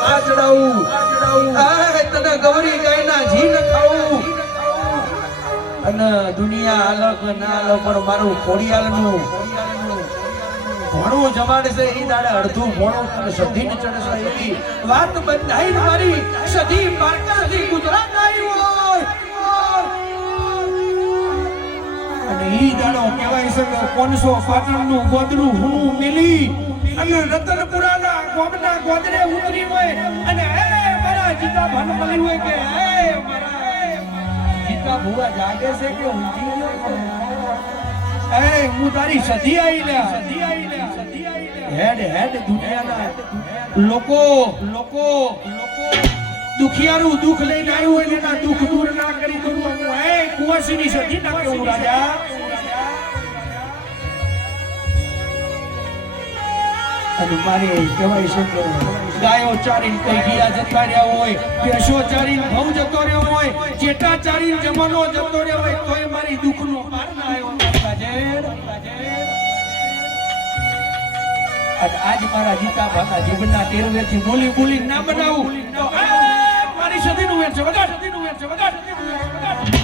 ચોખા ચડાવું તને ગૌરી ગાયના ઘી ન ખાવું અને દુનિયા અલગ ના અલગ પણ મારું ખોડિયાલનું ભણવું જમાડે છે એ દાડે અડધું ભણવું તને સધી ને ચડશે એવી વાત બંધાઈ મારી સધી પારકાથી ગુજરાત આવી હોય અને ઈ દાડો કહેવાય છે કે 500 પાટણનું ગોદરું હું મિલી અને રતનપુરાના ગોમના ગોદરે ઉતરી હોય અને હે મારા જીતા ભન મળી હોય કે હે મારા જીતા ભુવા જાગે છે કે ઊંઘી ગયો એ હું તારી સધી આવી લે હેડ દુનિયાના લોકો દુખિયારું દુઃખ લઈને આવ્યું હોય એના દુઃખ દૂર ના કરી દઉં હું એ કુંવરસીની સધી ના કહું રાજા અને મારે કહેવાય છે કે ગાયો ચારીને કઈ ગયા જતા રહ્યા હોય ભેંસો ચારીને ભવ જતો રહ્યો હોય જેટા ચારીને જમાનો જતો રહ્યો હોય તોય મારી દુઃખનો પાર ના આવ્યો આજ મારા જીતા ભાના જીવનના ટેરવેથી બોલી ના બનાવું તો મારી સદીનું વેર છે વગાડ